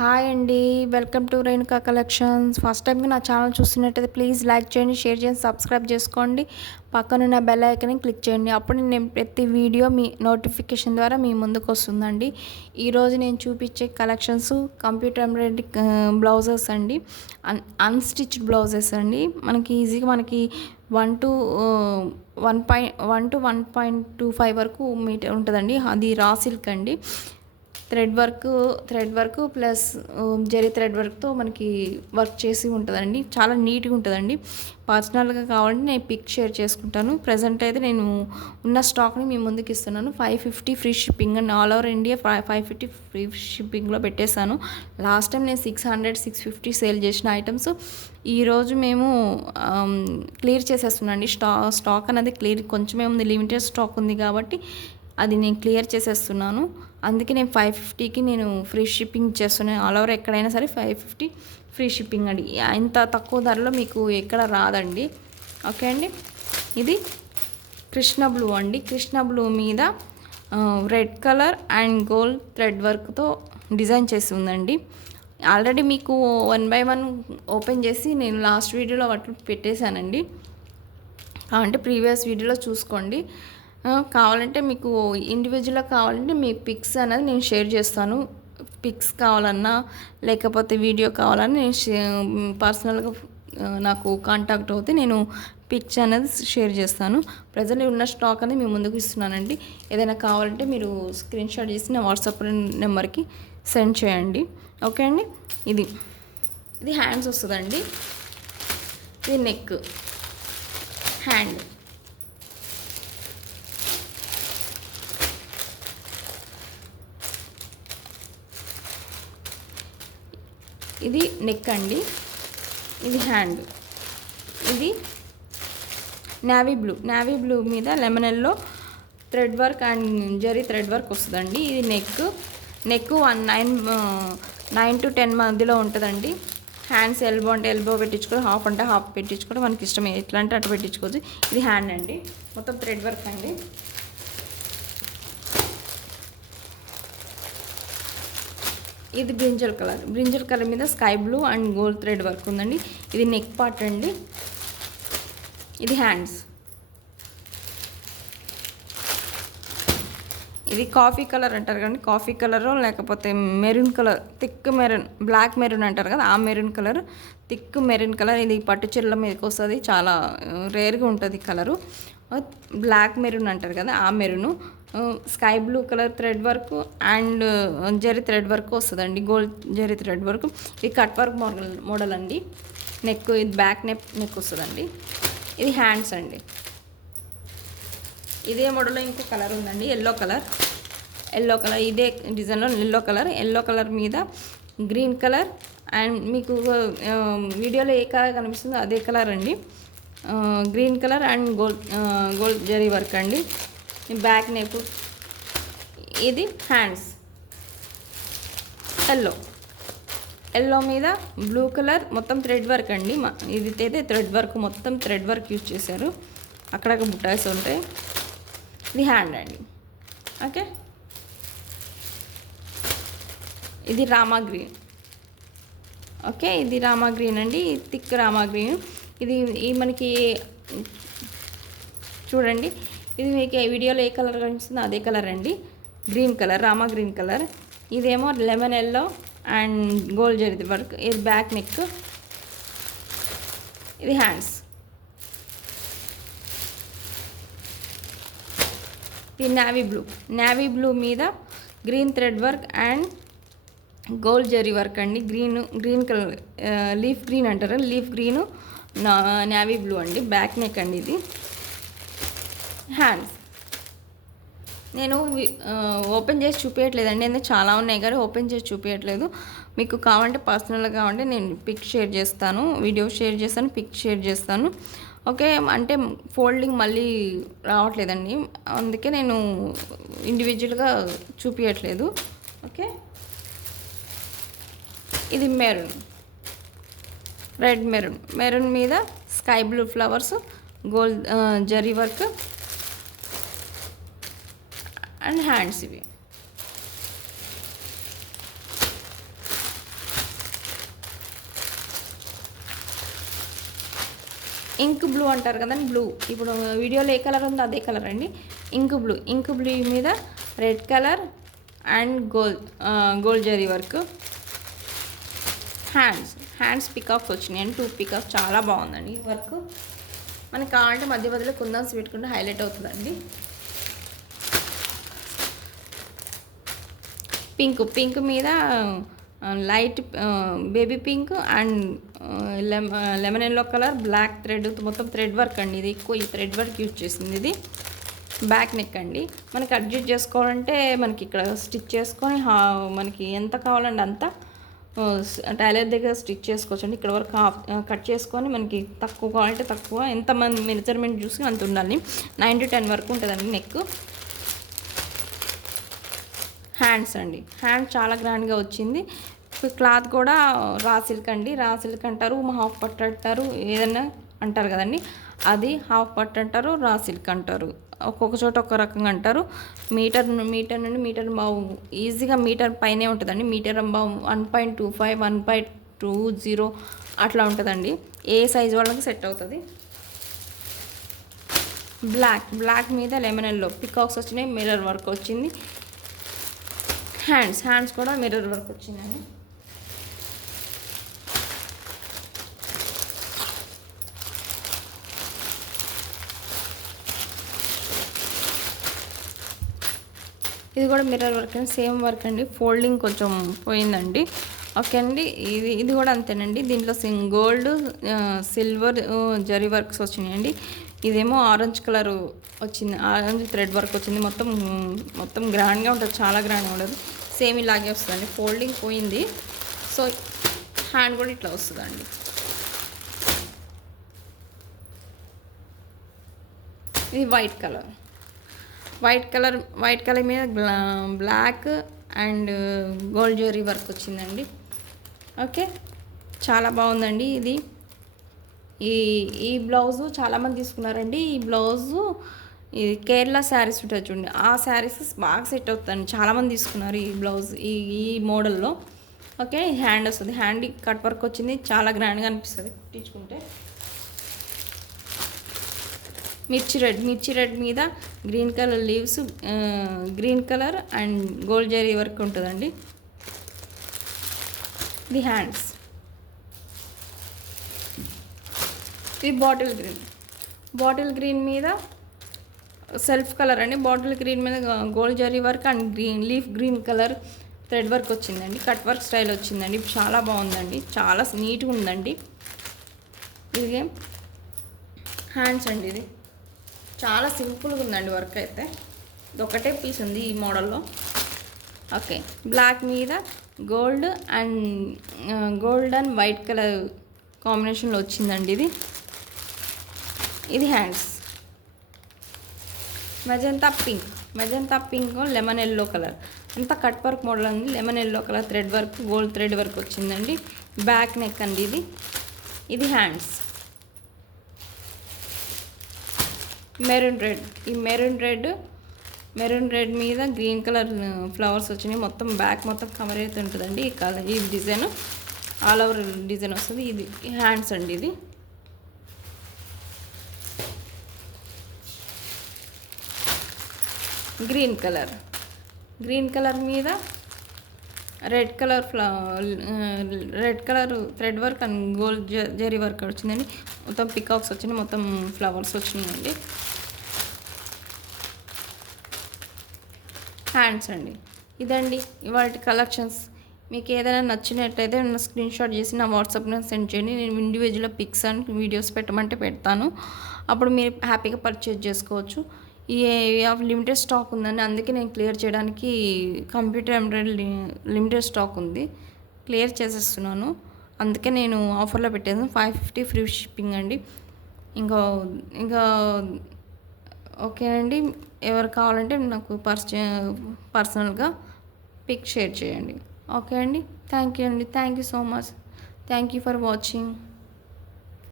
Hi అండి. Welcome to Renuka collections. First time నా channel చూస్తున్నట్టయితే ప్లీజ్ లైక్ చేయండి షేర్ చేయండి సబ్స్క్రైబ్ చేసుకోండి. పక్కనున్న బెల్ ఐకన్ని క్లిక్ చేయండి. అప్పుడు నేను ప్రతి వీడియో మీ నోటిఫికేషన్ ద్వారా మీ ముందుకు వస్తుందండి. ఈరోజు నేను చూపించే కలెక్షన్స్ కంప్యూటర్ ఎంబ్రాయిడరీ బ్లౌజెస్ అండి. అన్ అన్స్టిచ్డ్ బ్లౌజెస్ అండి. మనకి ఈజీగా మనకి one two one point one two one point two five వరకు మీటర్ ఉంటుందండి. అది రా సిల్క్ అండి. Thread work thread work plus zari thread వర్క్తో మనకి వర్క్ చేసి ఉంటుందండి. చాలా నీట్గా ఉంటుందండి. పర్సనల్గా కావాలంటే నేను పిక్ షేర్ చేసుకుంటాను. ప్రజెంట్ అయితే నేను ఉన్న స్టాక్ని మీ ముందుకు ఇస్తున్నాను. Five fifty free shipping and all over India five five fifty free షిప్పింగ్లో పెట్టేశాను. లాస్ట్ టైం నేను six hundred six fifty sale చేసిన ఐటమ్స్. ఈరోజు మేము క్లియర్ చేసేస్తున్నాం అండి స్టా స్టాక్ అనేది క్లియర్ కొంచెమే ఉంది. లిమిటెడ్ స్టాక్ ఉంది కాబట్టి అది నేను క్లియర్ చేసేస్తున్నాను. అందుకే నేను ఫైవ్ ఫిఫ్టీకి నేను ఫ్రీ షిప్పింగ్ చేస్తున్నాను. ఆల్ ఓవర్ ఎక్కడైనా సరే ఫైవ్ ఫిఫ్టీ ఫ్రీ షిప్పింగ్ అండి. ఇంత తక్కువ ధరలో మీకు ఎక్కడ రాదండి. ఓకే అండి? ఇది కృష్ణ బ్లూ అండి. కృష్ణ బ్లూ మీద red colour and gold thread వర్క్తో డిజైన్ చేసి ఉందండి ఆల్రెడీ మీకు వన్ బై వన్ ఓపెన్ చేసి నేను లాస్ట్ వీడియోలో అట్లా పెట్టేశానండి. అంటే ప్రీవియస్ వీడియోలో చూసుకోండి. కావాలంటే మీకు ఇండివిజువల్గా కావాలంటే మీ పిక్స్ అనేది నేను షేర్ చేస్తాను. పిక్స్ కావాలన్నా లేకపోతే వీడియో కావాలన్నా నేను పర్సనల్గా నాకు కాంటాక్ట్ అవుతే నేను పిక్స్ అనేది షేర్ చేస్తాను. ప్రజెంట్ ఉన్న స్టాక్ అనేది మీ ముందుకు ఇస్తున్నానండి. ఏదైనా కావాలంటే మీరు స్క్రీన్ షాట్ చేసి నా వాట్సాప్ నెంబర్కి సెండ్ చేయండి. ఓకే అండి? ఇది. ఇది హ్యాండ్స్ వస్తుందండి. ఇది నెక్ హ్యాండ్ ఇది నెక్ అండి. ఇది హ్యాండ్ ఇది నావీ బ్లూ నావీ బ్లూ మీద lemon yellow thread work and zari thread work వస్తుందండి. ఇది neck neck one nine nine to ten మధ్యలో ఉంటుందండి. హ్యాండ్స్ ఎల్బో అంటే ఎల్బో పెట్టించుకోవడం హాఫ్ అంటే హాఫ్ పెట్టించుకోవడం మనకి ఇష్టమే ఎట్లా అంటే అటు పెట్టించుకోవచ్చు. ఇది హ్యాండ్ అండి. మొత్తం థ్రెడ్ వర్క్ అండి. ఇది బ్రింజల్ కలర్. బ్రింజల్ కలర్ మీద sky blue and gold thread work ఉందండి. ఇది నెక్ పార్ట్ అండి. ఇది హ్యాండ్స్. ఇది కాఫీ కలర్ అంటారు కానీ కాఫీ కలర్ లేకపోతే maroon colour thick maroon black maroon అంటారు కదా ఆ maroon colour thick maroon colour. ఇది పట్టు చీరల మీదకి వస్తుంది చాలా రేర్గా ఉంటుంది కలరు. బ్లాక్ మెరూన్ అంటారు కదా ఆ maroon. Sky blue colour thread work and zari thread work వస్తుందండి గోల్డ్ జరీ థ్రెడ్ వర్క్. ఇది కట్ వర్క్ మోడల్ మోడల్ అండి. నెక్ ఇది బ్యాక్ నెక్ నెక్ వస్తుందండి. ఇది హ్యాండ్స్ అండి. ఇదే మోడల్లో ఇంకో కలర్ ఉందండి ఎల్లో కలర్ ఎల్లో కలర్ ఇదే డిజైన్లో ఎల్లో కలర్ ఎల్లో కలర్ మీద గ్రీన్ కలర్ అండ్ మీకు వీడియోలో ఏ కలర్ కనిపిస్తుందో అదే కలర్ అండి. Green colour and gold gold zari work అండి. బ్యాక్ నెక్ ఇది హ్యాండ్స్ ఎల్లో ఎల్లో మీద బ్లూ కలర్ మొత్తం థ్రెడ్ వర్క్ అండి. ఇది అయితే థ్రెడ్ వర్క్ మొత్తం థ్రెడ్ వర్క్ యూజ్ చేశారు. అక్కడక్కడ బుట్టాస్ ఉంటాయి. ఇది హ్యాండ్ అండి ఓకే? ఇది రామా గ్రీన్. ఓకే? ఇది రామా గ్రీన్ అండి. Thick Rama green. ఇది ఈ మనకి చూడండి. ఇది మీకు వీడియోలో ఏ కలర్ కనిపిస్తుందో అదే కలర్ అండి. Green colour Rama green colour. ఇదేమో లెమన్ ఎల్లో అండ్ గోల్డ్ జరిది వర్క్. ఇది బ్యాక్ నెక్. ఇది హ్యాండ్స్. ఇది నావీ బ్లూ నావీ బ్లూ మీద green thread work and gold zari work అండి. Green green colour leaf green అంటారు. లీఫ్ గ్రీను నావీ బ్లూ అండి. Back neck అండి ఇది. హ్యాండ్స్ నేను ఓపెన్ చేసి చూపించట్లేదండి ఎందుకంటే చాలా ఉన్నాయి కానీ ఓపెన్ చేసి చూపించట్లేదు మీకు కావాలంటే పర్సనల్గా కావాలంటే నేను పిక్ షేర్ చేస్తాను వీడియో షేర్ చేస్తాను పిక్ షేర్ చేస్తాను. ఓకే అంటే ఫోల్డింగ్ మళ్ళీ రావట్లేదండి. అందుకే నేను ఇండివిజువల్గా చూపించట్లేదు ఓకే. ఇది మెరూన్. Red maroon. మెరూన్ మీద sky blue flowers gold zari work and hands ఇవి. ఇంక్ బ్లూ అంటారు కదండి బ్లూ. ఇప్పుడు వీడియోలో ఏ కలర్ ఉందో అదే కలర్ అండి. Ink blue. ఇంక్ బ్లూ మీద red colour and gold gold zari work. Hands. Hands peacocks వచ్చినాయి అండి. టూ పికాక్స్ చాలా బాగుందండి వర్క్. మనకి కావాలంటే మధ్య మధ్యలో కుందాన్స్ పెట్టుకుంటే హైలైట్ అవుతుందండి. పింక్ పింక్ మీద light baby pink and lemon yellow colour black thread మొత్తం థ్రెడ్ వర్క్ అండి. ఇది ఎక్కువ ఈ థ్రెడ్ వర్క్ యూజ్ చేసింది ఇది. బ్యాక్ నెక్ అండి. మనకి అడ్జస్ట్ చేసుకోవాలంటే మనకి ఇక్కడ స్టిచ్ చేసుకొని మనకి ఎంత కావాలంటే అంత టైలర్ దగ్గర స్టిచ్ చేసుకోవచ్చు అండి ఇక్కడ వరకు కట్ చేసుకొని మనకి తక్కువ కావాలంటే తక్కువ ఎంత మంది మెజర్మెంట్ చూసి అంత ఉండాలి. నైన్ టు టెన్ వరకు ఉంటుందండి నెక్. హ్యాండ్స్ అండి. హ్యాండ్ చాలా గ్రాండ్గా వచ్చింది. క్లాత్ కూడా రా సిల్క్ అండి. రా సిల్క్ అంటారు హాఫ్ పట్టు అంటారు ఏదైనా అంటారు కదండి. అది హాఫ్ పట్టు అంటారు రా సిల్క్ అంటారు. ఒక్కొక్క చోట ఒక రకంగా అంటారు. మీటర్ మీటర్ నుండి మీటర్ బావు ఈజీగా మీటర్ పైనే ఉంటుందండి. మీటర్ బావు one point two five one point two zero అట్లా ఉంటుందండి. ఏ సైజ్ వాళ్ళకి సెట్ అవుతుంది? బ్లాక్ బ్లాక్ మీద లెమన్ ఎల్లో పికాక్స్ వచ్చినాయి మిర్రర్ వర్క్ వచ్చింది. హ్యాండ్స్ హ్యాండ్స్ కూడా మిర్రర్ వర్క్ వచ్చిందండి. ఇది కూడా మిర్రర్ వర్క్ అండి. సేమ్ వర్క్ అండి. ఫోల్డింగ్ కొంచెం పోయిందండి. ఓకే అండి. ఇది ఇది కూడా అంతేనండి. దీంట్లో సింగ్ గోల్డ్ సిల్వర్ జరీ వర్క్స్ వచ్చినాయండి. ఇదేమో ఆరెంజ్ కలర్ వచ్చింది ఆరెంజ్ థ్రెడ్ వర్క్ వచ్చింది. మొత్తం మొత్తం గ్రాండ్గా ఉంటుంది చాలా గ్రాండ్గా ఉంటుంది. సేమ్ ఇలాగే వస్తుందండి. ఫోల్డింగ్ పోయింది. సో హ్యాండ్ కూడా ఇట్లా వస్తుందండి. ఇది white colour white colour white colour మీద black and gold jewellery work వచ్చిందండి. ఓకే చాలా బాగుందండి ఇది. ఈ ఈ బ్లౌజు చాలామంది తీసుకున్నారండి. ఈ బ్లౌజు ఇది కేరళ శారీస్ ఉంటుంది చూడండి. ఆ శారీస్ బాగా సెట్ అవుతుంది చాలామంది తీసుకున్నారు ఈ బ్లౌజ్ ఈ ఈ మోడల్లో. ఓకే హ్యాండ్ వస్తుంది. హ్యాండ్ కట్ వర్క్ వచ్చింది. చాలా గ్రాండ్గా అనిపిస్తుంది కుట్టించుకుంటే. మిర్చి రెడ్ మిర్చి రెడ్ మీద green colour leaves green colour and gold zari work ఉంటుందండి. The hands. ఇది బాటిల్ గ్రీన్. బాటిల్ గ్రీన్ మీద సెల్ఫ్ కలర్ అండి. బాటిల్ గ్రీన్ మీద gold zari work and green leaf green colour thread work వచ్చిందండి. కట్ వర్క్ స్టైల్ వచ్చిందండి. చాలా బాగుందండి. చాలా నీట్గా ఉందండి. ఇది హ్యాండ్స్ అండి ఇది. చాలా సింపుల్గా ఉందండి వర్క్ అయితే. ఇది ఒకటే పీస్ ఉంది ఈ మోడల్లో. ఓకే. బ్లాక్ మీద gold and gold and white colour కాంబినేషన్లో వచ్చిందండి ఇది. ఇది hands. Magenta pink. Magenta pink lemon yellow colour. అంతా కట్ వర్క్ మోడల్ ఉంది. Lemon yellow colour thread work gold thread work వచ్చిందండి. బ్యాక్ నెక్ అండి ఇది. ఇది హ్యాండ్స్. Maroon red. ఈ మెరూన్ రెడ్ మెరూన్ రెడ్ మీద గ్రీన్ కలర్ ఫ్లవర్స్ వచ్చినాయి. మొత్తం బ్యాక్ మొత్తం కవర్ అయితే ఉంటుందండి ఈ కలర్ ఈ డిజైన్. ఆల్ ఓవర్ డిజైన్ వస్తుంది. ఇది హ్యాండ్స్ అండి ఇది. Green colour. గ్రీన్ కలర్ మీద red colour ఫ్లా red colour thread work and gold zari work వచ్చిందండి. మొత్తం పికాక్స్ వచ్చినాయి మొత్తం ఫ్లవర్స్ వచ్చినాయండి. హ్యాండ్స్ అండి. ఇదండి ఇవాళ కలెక్షన్స్. మీకు ఏదైనా నచ్చినట్టయితే నా స్క్రీన్ షాట్ చేసి నా వాట్సాప్లో సెండ్ చేయండి. నేను ఇండివిజువల్ పిక్స్ అండ్ వీడియోస్ పెట్టమంటే పెడతాను. అప్పుడు మీరు హ్యాపీగా పర్చేజ్ చేసుకోవచ్చు. ఈ లిమిటెడ్ స్టాక్ ఉందండి. అందుకే నేను క్లియర్ చేయడానికి కంప్యూటర్ ఎంబ్రాయిడరీ లిమిటెడ్ స్టాక్ ఉంది. క్లియర్ చేసేస్తున్నాను. అందుకే నేను ఆఫర్లో పెట్టాను ఫైవ్ ఫిఫ్టీ ఫ్రీ షిప్పింగ్ అండి. ఇంకా ఇంకా ఓకేనండి ఎవరు కావాలంటే నాకు పర్స్ పర్సనల్గా పిక్ షేర్ చేయండి. ఓకే అండి. థ్యాంక్ యూ అండి. Thank you so much. Thank you for watching.